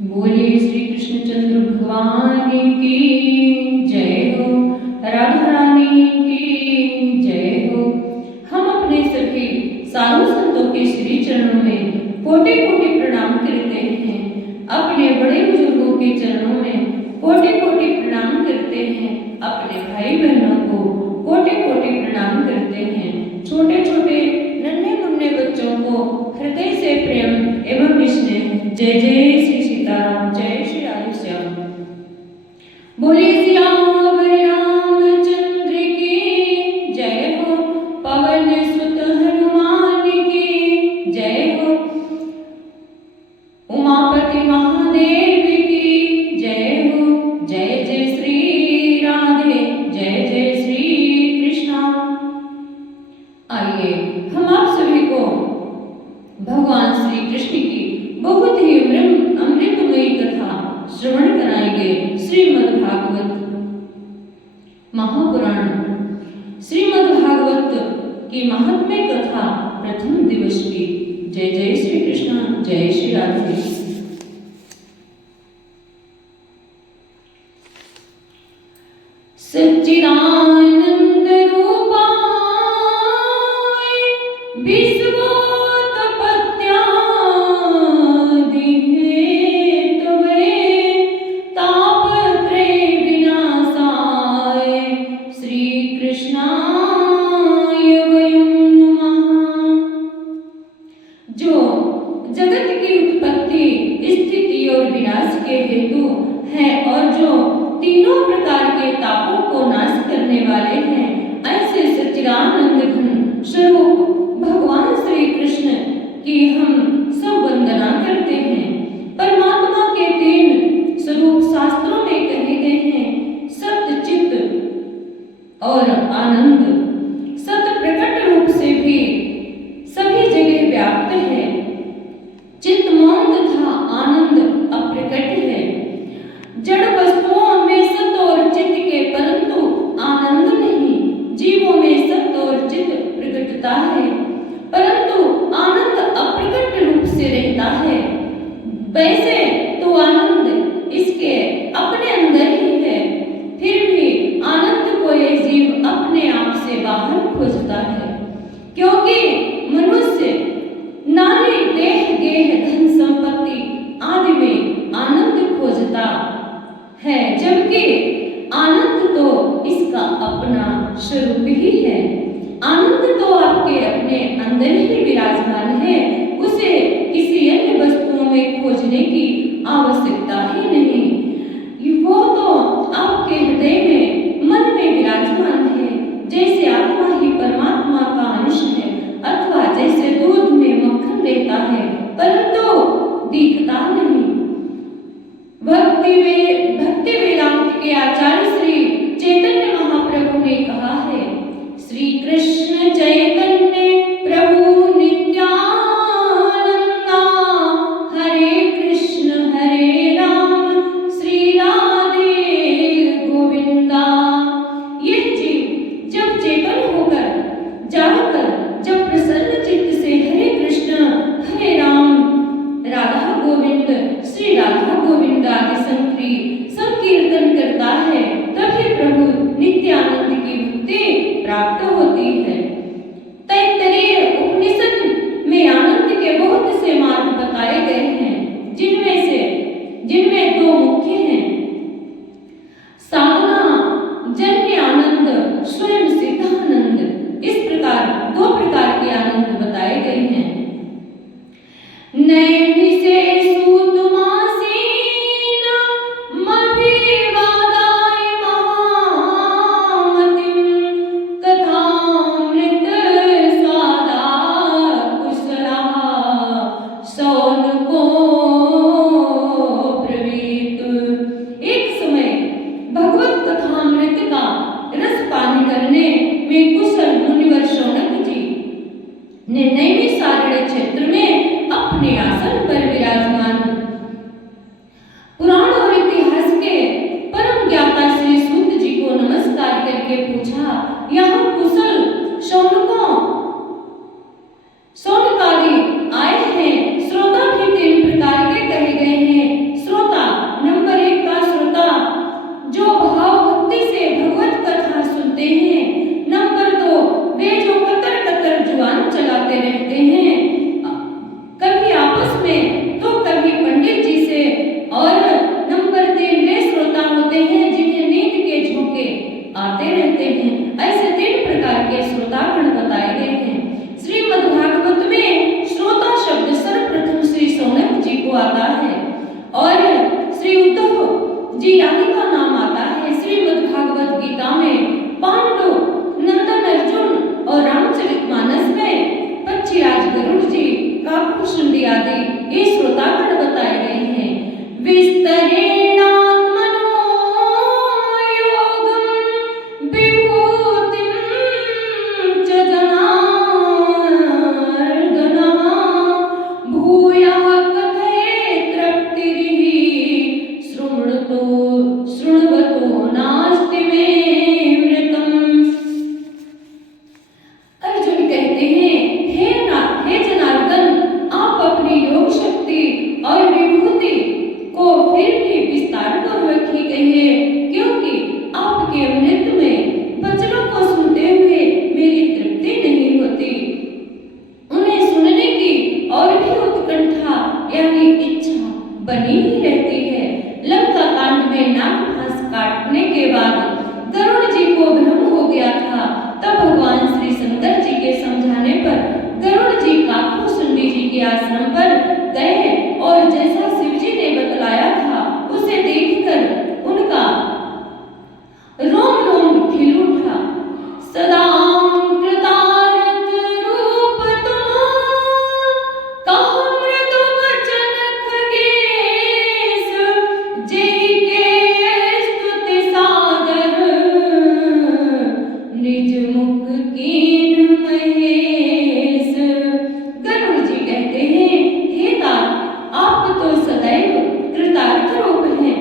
बोलिए श्री कृष्णचंद्र भगवान की जय हो, राधा रानी की जय हो। हम अपने सभी साधु संतों के श्री चरणों में कोटि कोटि प्रणाम करते हैं। अपने बड़े बुजुर्गों के चरणों में कोटि कोटि प्रणाम करते हैं। अपने भाई बहनों को कोटि कोटि प्रणाम करते हैं। छोटे छोटे नन्हे मुन्ने बच्चों को हृदय से प्रेम एवं स्नेह। जय जय श्री सीताराम, जय श्री राधे श्याम। बोलिए सियावर रामचंद्र की जय हो, पवन सुत हनुमान की जय हो, उमापति महादेव की जय हो। जय जय श्री राधे, जय जय श्री कृष्णा। आइए हम आप सभी को भगवान श्री कृष्ण की बहुत ही अमृतमयी कथा श्रवण कराएंगे। श्रीमद् भागवत महापुराण श्रीमद् भागवत की महात्म्य कथा प्रथम दिवस की। जय जय श्री कृष्ण, जय श्री राधे। सच्चिदानंद रूपाय हेतु है और जो तीनों प्रकार के तापों को नाश करने वाले हैं, ऐसे सच्चिदानंद घन स्वरूप भगवान श्री कृष्ण की हम सब वंदना करते हैं। परमात्मा के तीन स्वरूप शास्त्रों में कहे गए हैं, सत्य, चित्त और आनंद। सत्य प्रकट रूप से भी सभी जगह व्याप्त है, चित्त मौन तथा आनंद अप्रकट है। जड़ वस्तुओं में सत्य और चित्त के परंतु आनंद नहीं। जीवों में सत्य और चित्त प्रकटता है परंतु आनंद अप्रकट रूप से रहता है। वैसे तो आनंद इसके अपने अंदर ही है, फिर भी आनंद को यह जीव अपने आप से बाहर खोजता है, क्योंकि मनुष्य नारी देह गेह धन संपत्ति आदि में आनंद खोजता है, जबकि आनंद तो इसका अपना स्वरूप ही है। आनंद तो आपके अपने अंदर ही विराजमान है, उसे किसी अन्य वस्तुओं में खोजने की आवश्यकता ही नहीं। वो तो आपके हृदय में, मन में विराजमान है। जैसे आत्मा ही परमात्मा का अंश है, अथवा जैसे दूध में मक्खन रहता है परंतु दिखता नहीं। भक्ति वेदांत के आचार्य श्री चैतन्य महाप्रभु ने कहा है, श्री कृष्ण चैतन्य प्रभु नित्यानंदा, हरे कृष्ण हरे राम श्री राधे गोविंदा। यह जीव जब चेतन होकर जागकर जब प्रसन्न चित्त से हरे कृष्ण हरे राम राधा गोविंद श्री राधा गोविंद आदि संकीर्तन करता है, तभी प्रभु नित्यानंद की मुक्ति प्राप्त होती है। तैत्तरीय उपनिषद में आनंद के बहुत से मार्ग बताए गए हैं, जिनमें दो मुख्य हैं, साधना जन्य आनंद, स्वयं सिद्धानंद। इस प्रकार दो प्रकार के आनंद बताए गए हैं। नैनि से क्षेत्र में अपने आसन पर विराजमान पुराण और इतिहास के परम ज्ञाता श्री सूत जी को नमस्कार करके पूछा, यहाँ कुशल शौनकादि आए हैं, श्रोता भी तीन प्रकार को आता है और श्री उद्धव जी आदि का नाम आता है। श्रीमद् भागवत गीता में पांडु, नंदन अर्जुन और रामचरितमानस में पक्षीराज गरुड़ जी, काकभूषुंडी आदि ये श्रोतागण बताए गए हैं। विस्तरेणात्मनो योगं विभूतिं च जनार्दनः भूयः कथयेत् तृप्तिरिह शृण्वतो नास्ति मे मृतम्। अर्जुन कहते हैं, हे जनार्दन, आप अपनी योग शक्ति और विभूति को फिर भी विस्तार पूर्वक ही कहिए, क्योंकि आपके अमृत में वचनों को सुनते हुए मेरी तृप्ति नहीं होती। उन्हें सुनने की और भी उत्कंठा यानी इच्छा बनी ही रहती है। लंका कांड में नागपाश काटने के बाद गरुड़ जी को भ्रम हो गया था। तब भगवान श्री शंकर जी के समझाने पर गरुड़ जी काकभूषुंडी जी के आश्रम पर गए और जैसा शिव जी ने बतलाया था उसे देखकर उनका रोम रोम खिल उठा। सदा कृतार्थ रूप कहो मृदु वचन खगेश, जय के स्तुति सादर निज मुख कीन महेश। गरुड़ जी कहते हैं, हे तात, आप तो सदैव कृतार्थ रूप हैं,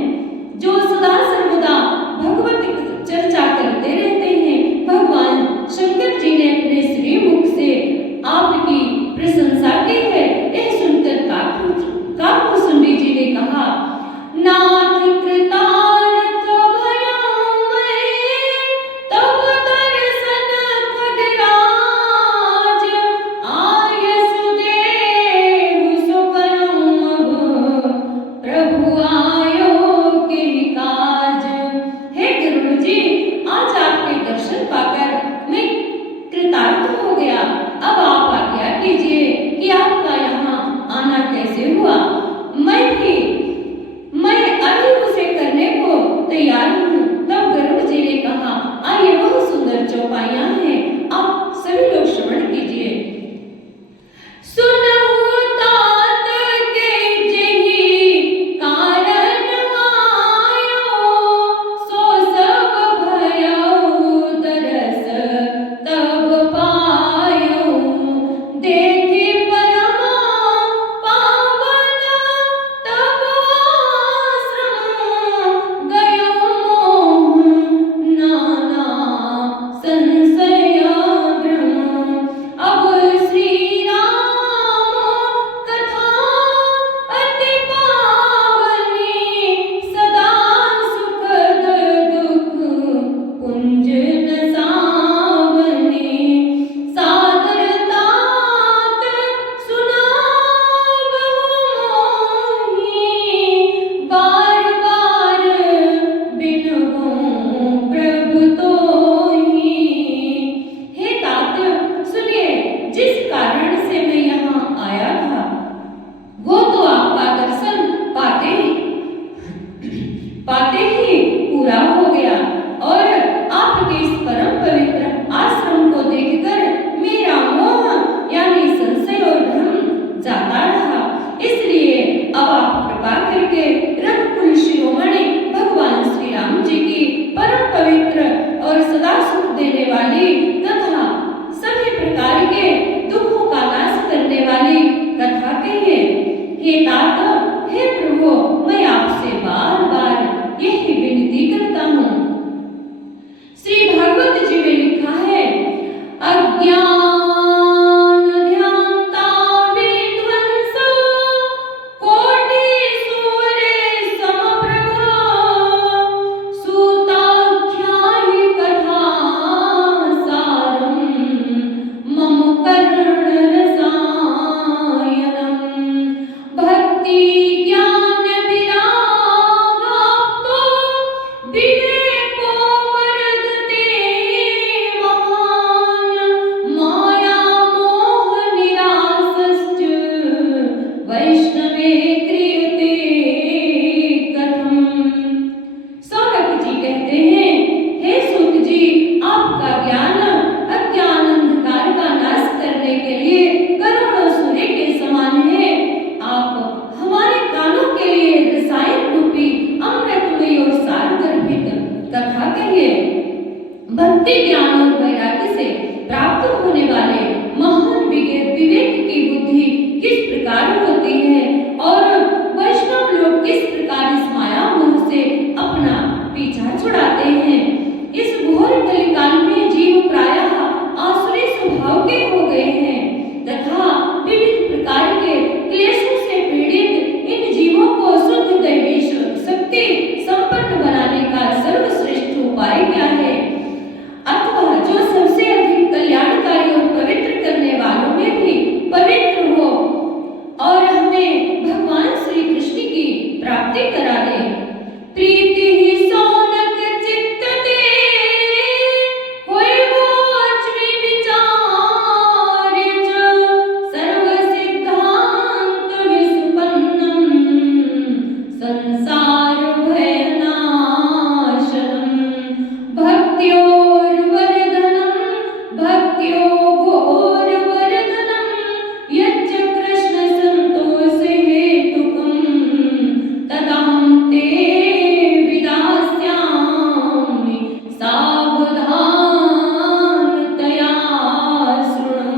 जो सदा सर्वदा भगवत चर्चा करते रहते हैं। भगवान शंकर जी ने अपने श्री मुख से आपकी प्रशंसा की है। यह सुनकर काकभूषुंडी जी ने कहा, नाथ कृतार्थ भयो मैं, तब दर्शन खगराज, आयसु देहु सो करऊं अब, प्रभु आयो के काज। हे गरुड़ जी, आज आपके दर्शन पाकर मैं कृतार्थ हो गया। अब आप आज्ञा कीजिए कि आपका यहाँ आना कैसे हुआ। मैं अभी उसे करने को तैयार हूँ। तब गरुड़ जी ने कहा, आइए, बहुत सुंदर चौपाइयां हैं, आप सभी लोग श्रवण कीजिए। सुनहु तात के जेहि कारण आयो, सो सब भयो दरस तब पायो, देखि परमा पावन तब आश्रम, गयो मोह नाना संशय भ्रम। अब श्री राम कथा अति पावनी, सदा सुखद दुख पुंज न सावनी। सादर तात सुनावहु मोहि, बार बार बिनबहु प्रभु तोहि। हे तात, सुनिए, जिस कारण से मैं यहाँ आया था वो तो आपका दर्शन पाते ही पूरा हो गया और आपके इस परम पवित्र आश्रम को देखकर मेरा मोह यानी संशय और भ्रम जाता रहा। इसलिए अब आप कृपा करके रघुकुल शिरोमणि भगवान श्री राम जी की परम पवित्र और सदा सुख देने वाली तथा सभी प्रकार के दुखों का नाश करने वाली कथा कहिए। हे तात, हे प्रभु, मैं आपसे बार बार यही विनती करता हूँ। श्री भागवत जी में लिखा है, अज्ञान ध्यानता विध्वंस, कोटि सूर्य समप्रभ, सूताख्यायि कथा सारम, मम कर्ण रसायनम। भक्ति ज्ञान विरागाप्तो, विवेको वर्धते महान्, माया मोह निरासश्च, वैष्णवे भक्ति ज्ञान और वैराग्य से प्राप्त होने वाले महान विवेक की बुद्धि किस प्रकार होती है और वैष्णव लोग किस प्रकार इस माया मोह से अपना पीछा छुड़ाते हैं। इस घोर कलिकाल में जीव प्रायः आसुरी स्वभाव के हो गए हैं तथा विविध प्रकार के क्लेशों से पीड़ित इन जीवों को शुद्ध दैवी शक्ति संपन्न बनाने का सर्वश्रेष्ठ उपाय क्या है अथवा जो सबसे अधिक कल्याणकारी और पवित्र करने वालों में भी पवित्र हो और हमें भगवान श्री कृष्ण की प्राप्ति करा दे। प्रीति ही सौनक चित्त दे होय वोचमी विचार सर्व सिद्धांत विसुपन्नम संसार भयनाशनम भक्त्योर्वर्धनम भक्त्यो घोरवर्धनम यच्च कृष्ण संतोष हेतुकम तदहं ते विदास्यामि सावधानतया शृणु।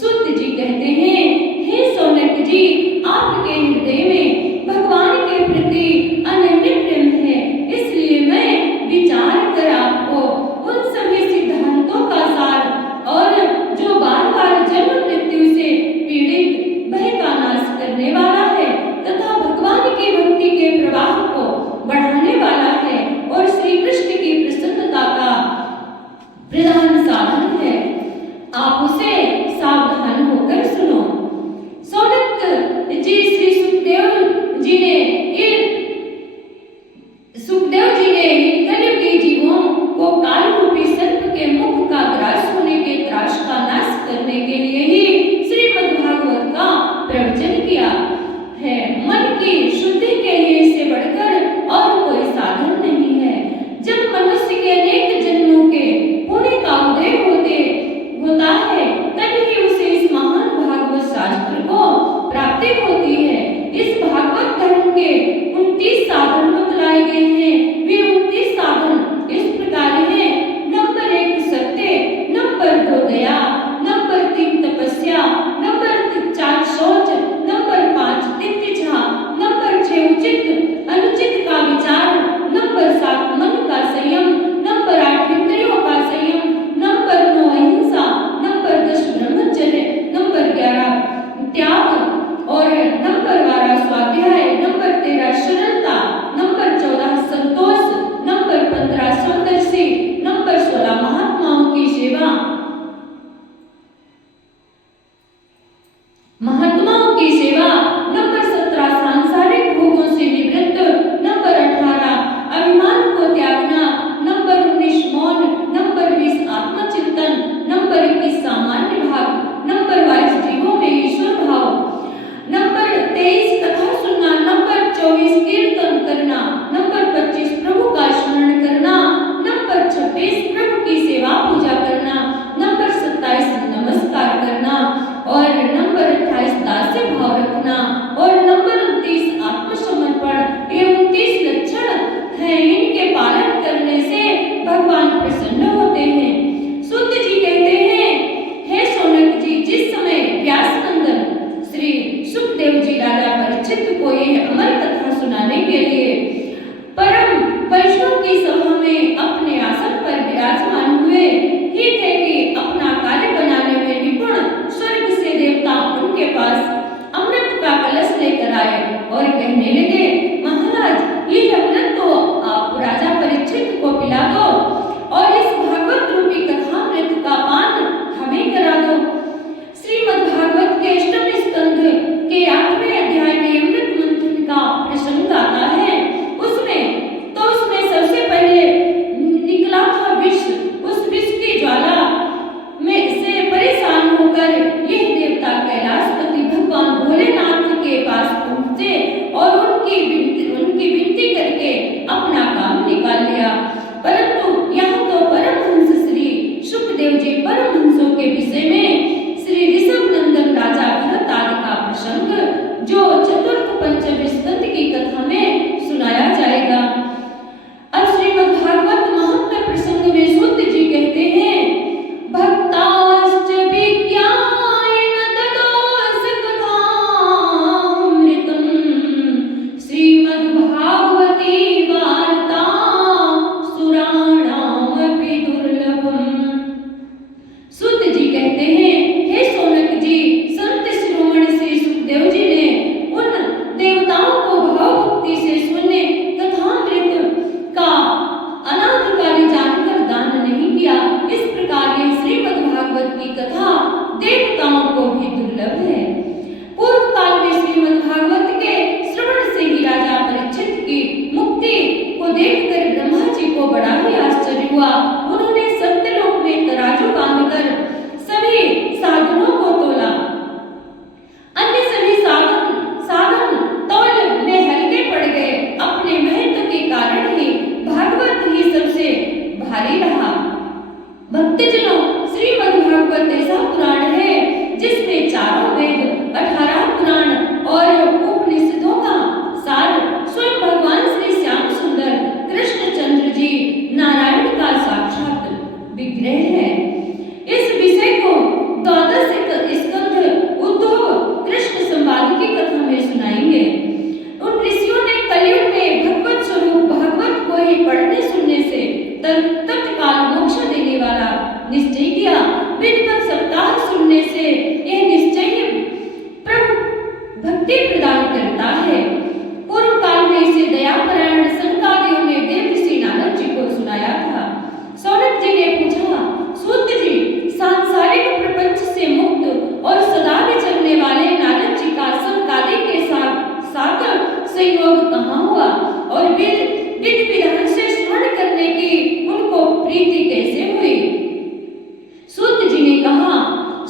सूत जी कहते हैं, हे सौनक जी, आपके हृदय में भगवान के प्रति अनन्य प्रेम है, इसलिए मैं विचार कर आपको उन सभी सिद्धांतों का सार और जो बार बार जन्म मृत्यु से पीड़ित भय का नाश करने वाला है तथा भगवान की भक्ति के प्रवाह को बढ़ाने वाला है और श्री कृष्ण की प्रसन्नता का प्रधान साधन है, आप उसे सावधान होकर सुनो। सौनक जी श्री सुखदेव जी ने इन कलियुगी जीवों को काल रूपी सर्प के मुख का ग्रास होने के त्रास का नाश करने के लिए ही श्रीमद् भागवत का प्रवचन किया है। मन की शुद्धि के लिए इससे बढ़कर और कोई साधन नहीं है। जब मनुष्य के अनेक जन्मों के पुण्य का उदय होता है तभी उसे इस महान भागवत शास्त्र को प्राप्ति होती है। इस भागवत धर्म के 29 साधन बतलाए गए हैं। वे 29 साधन इस प्रकार हैं। नंबर 1 सत्य, नंबर 2 दया, नंबर 3 तपस्या, नंबर 4 शौच, नंबर 5 तितिक्षा, नंबर 6 उचित अनुचित का विचार, नंबर 7 मन का संयम, नंबर 8 इंद्रियों का संयम, नंबर 9 अहिंसा, नंबर 10 ब्रह्मचर्य, नंबर 11 त्याग और नंबर 12 स्वाध्याय, नंबर 13 सरलता, नंबर 14 संतोष, नंबर 15 सौंदर्य, नंबर 16 महात्माओं की सेवा, नंबर 17 सांसारिक भोगों से निवृत्त, नंबर 18 अभिमान को त्यागना, नंबर 19 मौन, नंबर 20 आत्मचिंतन, नंबर 21 सामान्य भाव, नंबर 22 जीवों में ईश्वर भाव, नंबर 23 कथा सुनना, नंबर 24 कीर्तन करना, नंबर 25 प्रभु का स्मरण करना, नंबर 26 प्रभु की सेवा पूजा करना, नंबर 27 नमस्कार करना और नंबर 28 दास्य भाव रखना और नंबर 29 आत्मसमर्पण। ये 29 लक्षण हैं, इनके पालन करने से भगवान प्रसन्न होते हैं। सूत जी कहते हैं, हे सौनक जी, जिस समय व्यासनंदन श्री सुखदेव जी राजा परीक्षित को यह अमर कथा सुनाने के लिए परम वैष्णव की सभा में अपने आसन पर विराजमान हुए ही थे कि अपना कार्य बनाने में निपुण स्वर्ग से देवता उनके पास अमृत का कलश लेकर आए और कहने लगे, महाराज, ये अमृत तो आप राजा परीक्षित को पिला दो और इस भागवत रूपी कथामृत का पान हमें करा दो। श्रीमद् भागवत के अष्टम स्कंध के 8वें अध्याय में अमृत मंथन का प्रसंग आता है। उसमें सबसे पहले निकला था विष। उस विष की ज्वाला में से परेशान होकर यह देवता कैलाशपति भगवान भोलेनाथ के पास पहुंचे और उनकी संयोग कहाँ हुआ और विधि विधान से स्मरण करने की उनको प्रीति कैसे हुई। सूत जी ने कहा,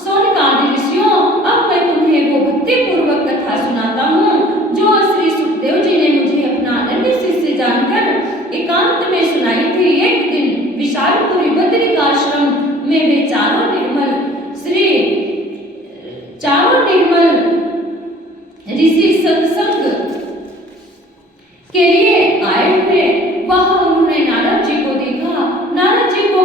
सौनकादि ऋषियों, अब मैं तुम्हें वो भक्ति पूर्वक कथा सुनाता हूँ जो श्री सुखदेव जी ने मुझे अपना अनन्य शिष्य जानकर एकांत में सुनाई थी। एक दिन विशालपुरी बद्रिकाश्रम में वे चारों निर्मल ऋषि सत्संग के लिए आए हुए। वहां उन्होंने नारद जी को देखा। नारद जी को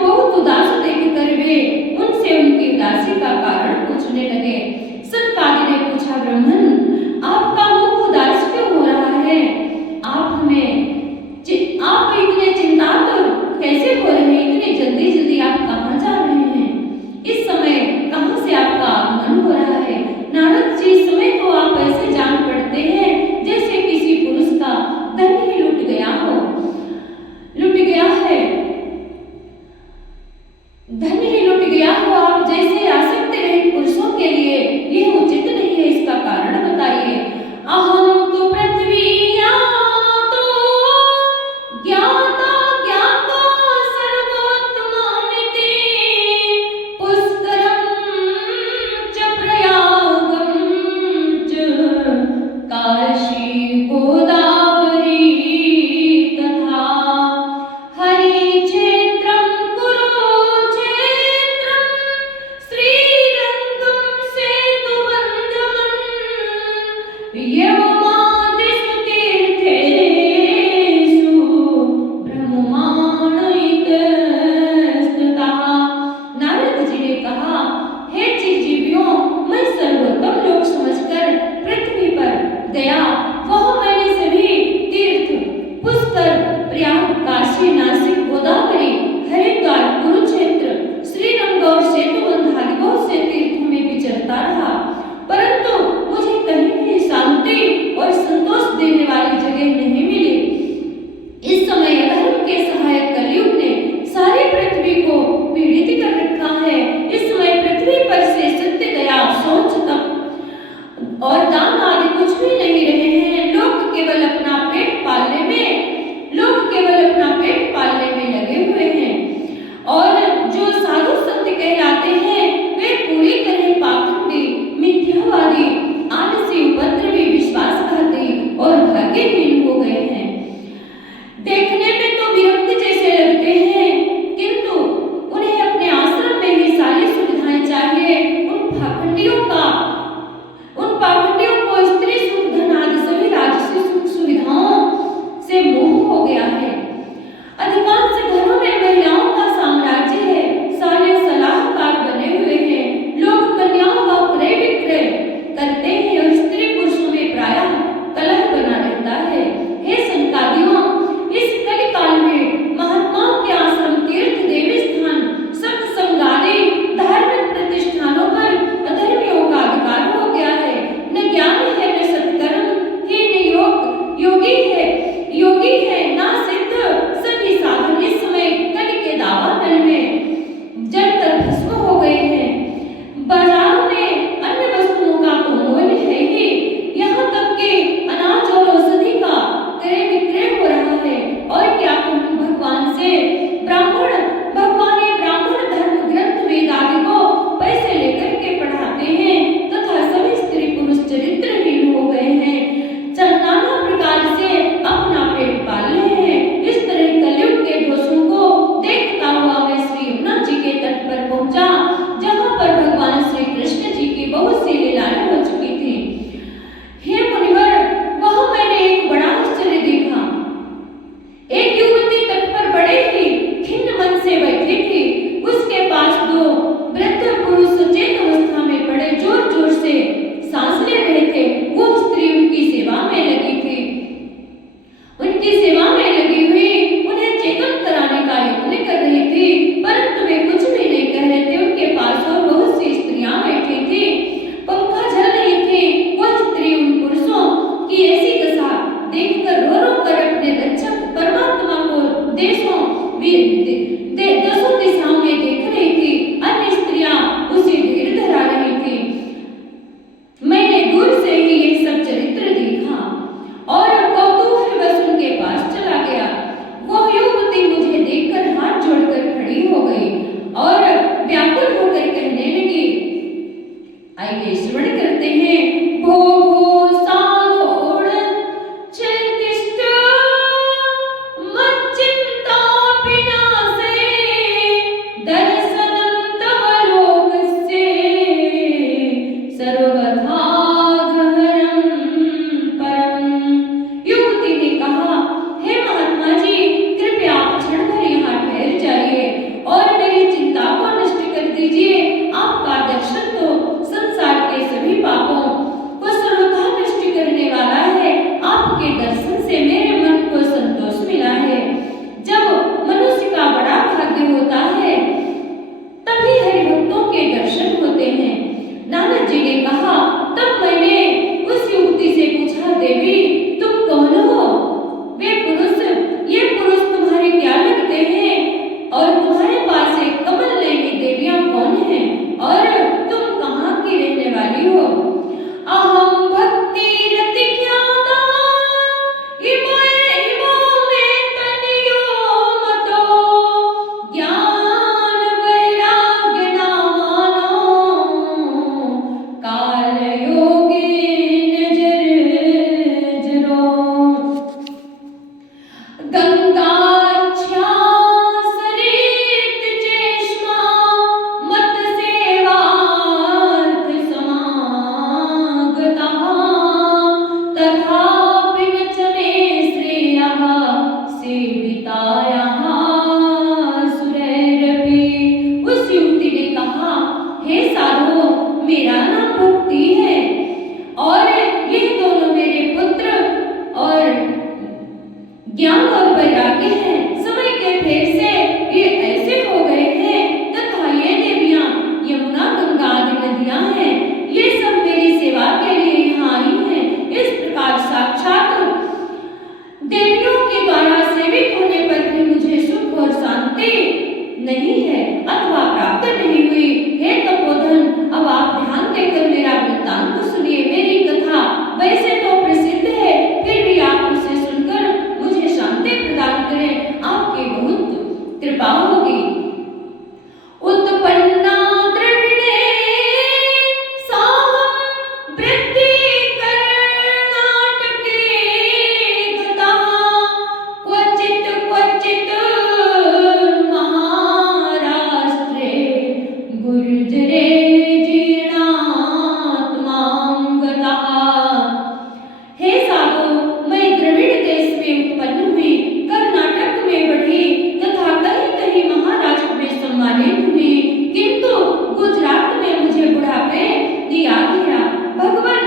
ज्ञान और वैराग्य है। समय के फेर से ये ऐसे हो गए हैं तथा ये देवियां यमुना गंगा आदि नदियां हैं, ये सब मेरी सेवा के लिए यहाँ आई हैं। इस प्रकार साक्षात देवियों के द्वारा सेवित होने पर भी मुझे सुख और शांति नहीं है अथवा प्राप्त नहीं हुई। हे तपोधन, अब आप ध्यान देकर मेरा वृत्तांत सुनिए। मेरी कथा वैसे तो प्रसिद्ध है, फिर भी आप उसे सुनकर मुझे शांति प्रदान करें, आपकी बहुत कृपा होगी। उत्पन्ना द्रविणे साहं वृत्ति कर्णाटके गता, क्वचित् क्वचित् महाराष्ट्रे गुर्जरे जीर्णात्मां गता। हे साधु, मैं द्रविड़ देश में उत्पन्न हुई, कर्नाटक में बढ़ी तथा कहीं कहीं महाराष्ट्र में सम्मानित हुई, किंतु गुजरात में मुझे बुढ़ापे दिया गया। भगवान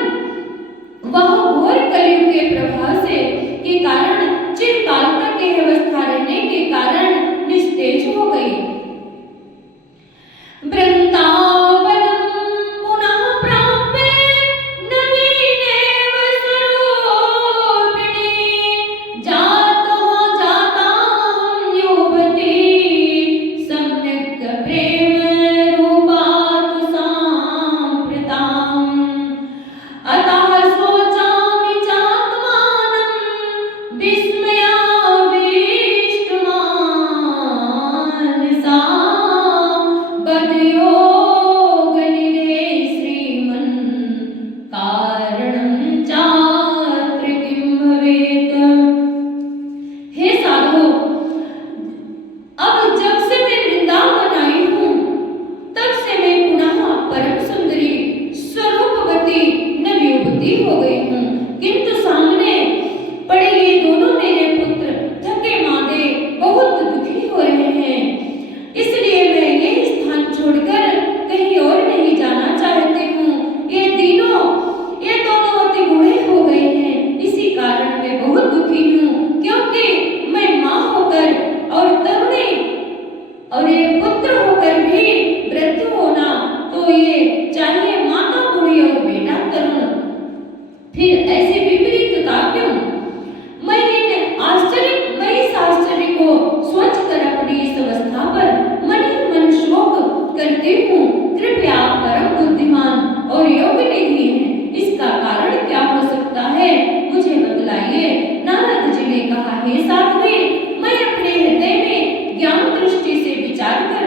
वह घोर कलयुग के प्रभाव से के कारण चिरकाल तक यह अवस्था रहने के कारण निस्तेज हो गई। वृंदावनम पुनः प्राप्य नवीनेव स्वरूपिणी, जातः जातां युवती सम्यक् प्रेम रूपातु साम्प्रताम्। अतः शोचामि चात्मानं विस्मयाविष्टमानसा, बदयोगनिधे श्रीमन् कारणं चात्र किं भवेत्। हे साधु, अब जब से मैं वृंदावन आई हूँ तब से मैं पुनः परम सुंदरी स्वरूपवती नवयुवती हो गई हूँ, किंतु सामने पड़े ये दोनों मेरे पुत्र थके मांदे बहुत दुखी हो रहे हैं, इसलिए मैं ये स्थान छोड़कर कहीं और नहीं जाना चाहती हूँ। ये दोनों अति बूढ़े हो गए हैं, इसी कारण मैं बहुत दुखी हूँ, क्योंकि मैं माँ होकर और तरुणी और ये पुत्र होकर भी वृद्ध होना, तो ये चाहिए माता बूढ़ी और बेटा तरुण, फिर ऐसे विपरीतता क्यों? मैं इस आश्चर्य को सोच कर अपनी इस अवस्था पर मन ही मन शोक करती हूँ। कृपया आप परम बुद्धिमान और योग्य निधि हैं, इसका कारण क्या हो सकता है, मुझे बतलाइए। नारद जी ने कहा, हे साध्वी, मैं अपने हृदय में ज्ञान दृष्टि से विचार कर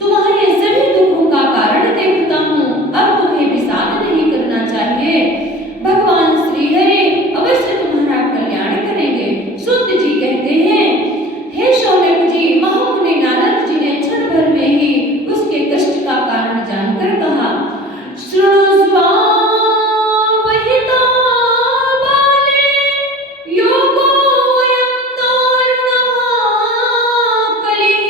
तुम्हारे सभी दुखों का कारण देखता हूँ, अब तुम्हें विषाद नहीं करना चाहिए। भगवान श्री हरि अवश्य तुम्हारा कल्याण करेंगे। सूत जी कहते हैं, हे शौनक जी, महामुनि नारद जी ने क्षण भर में ही उसके कष्ट का कारण जानकर कहा, शृणुष्व वहिता बाले योगोऽयं दारुणः कलिः,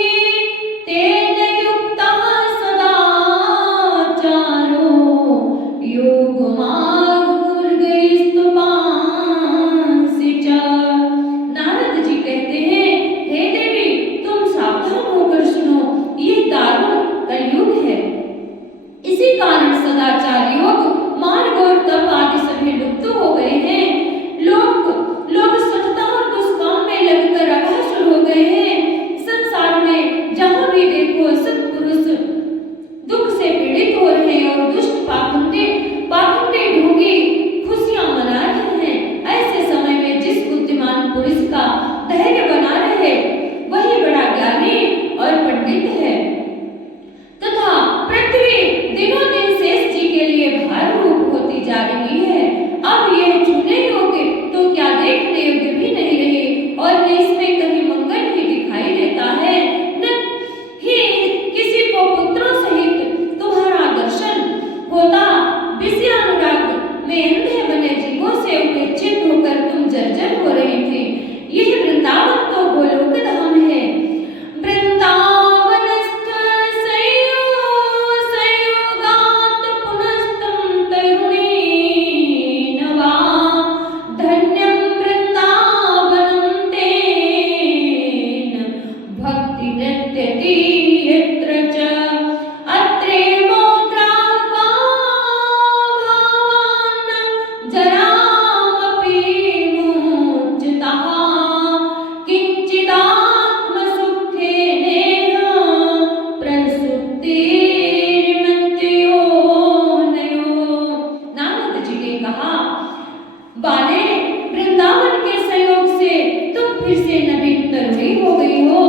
बाले, वृंदावन के संयोग से तुम फिर से नवीन तरुणी हो गई हो।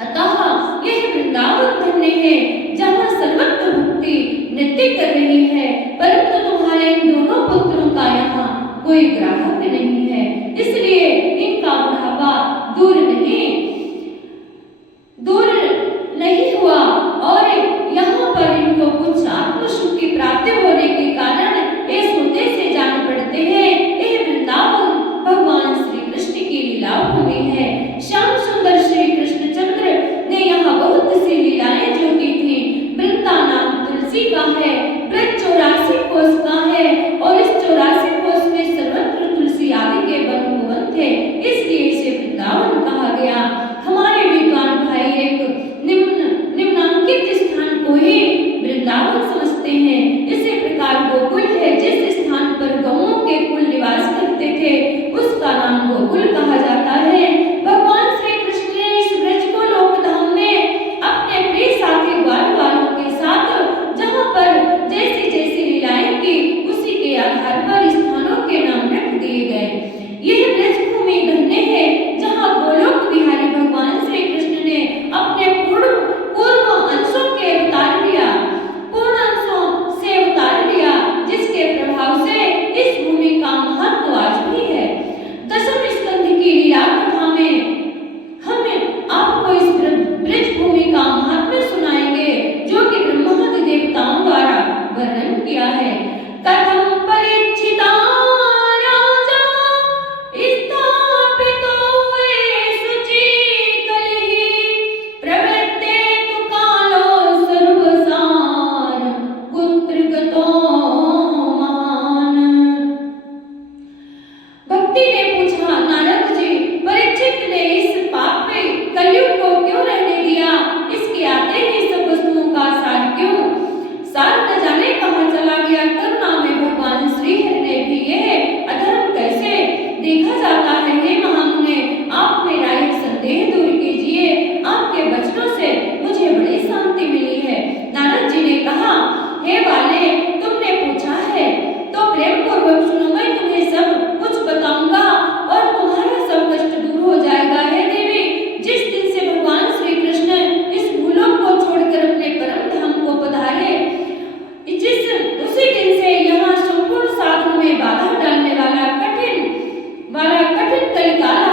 अतः यह वृंदावन धन्य है जहाँ सर्वत्र भक्ति नृत्य कर रही है, परंतु तुम्हारे इन दोनों पुत्रों का यहाँ कोई ग्राहक नहीं है, इसलिए इनका बुढ़ापा दूर नहीं हुआ और यहाँ पर इनको कुछ आत्मसुख की प्राप्ति होने के कारण इस मुद्दे से जान पड़ते हैं। यह वृंदावन भगवान श्री कृष्ण की लीला भूमि है। श्याम सुंदर श्री कृष्णचंद्र ने यहाँ बहुत सी लीलाएं जो की थी। वृंदा नाम तुलसी का है, ब्रज 84 कोस का है और इस 84 कोस में सर्वत्र तुलसी आदि के वन थे, इसलिए इसे वृंदावन कहा गया। हमारे विद्वान भाई एक निम्नांकित स्थान को ही वृंदावन समझते हैं। इसी प्रकार गोकुल है, जिस स्थान पर गौओं के कुल निवास करते थे उसका नाम गोकुल कहा जाता है। भगवान श्री कृष्ण ने इस ब्रज को लोकधाम में अपने प्रिय साथी ग्वाल वालों के साथ जहाँ पर जैसी जैसी लीलाएं की उसी के आधार पर स्थानों के नाम रख दिए गए। यह ब्रज भूमि धन्य है जहाँ गोलोक बिहारी भगवान श्री कृष्ण ने अपने पूर्व अंशों के अवतार लिया, पूर्ण अंशों से अवतार लिया, जिसके प्रभाव से इस भूमि का महत्व आज भी है। दशम स्कंध की लीला कथा में हम आपको इस ब्रज भूमि का महत्व सुनाएंगे जो कि ब्रह्मादि देवताओं द्वारा वर्णन किया है। कथम परिचिता राजा स्थापितो शुचि कलिहि प्रवृत्ते तु कालो सर्वसार कुत्र गतो महान। भक्ति ने पूछा, नारद जी, परीक्षित ने इस पाप में कलयुग को क्यों रहने दिया? इसके आते ही सब वस्तुओं का सार क्यों? सार न जाने कहाँ चला गया। करुणा में भगवान श्री हरि ने भी यह अधर्म कैसे देखा जाता है? हे महामुने, आप मेरा यह संदेह दूर कीजिए, आपके वचनों से मुझे बड़ी शांति मिली है। नारद जी ने कहा, हे बाले, तुमने पूछा है तो प्रेम पूर्वक सुनो, मैं तुम्हें सब कुछ बताऊंगा और तुम्हारा सब कष्ट दूर हो जाएगा। हे देवी, जिस दिन से भगवान श्री कृष्ण इस भूलोक को छोड़कर अपने परम धाम को पधारे, उसी दिन से यहाँ संपूर्ण साधन में बाधा डालने वाला कठिन कलिकाल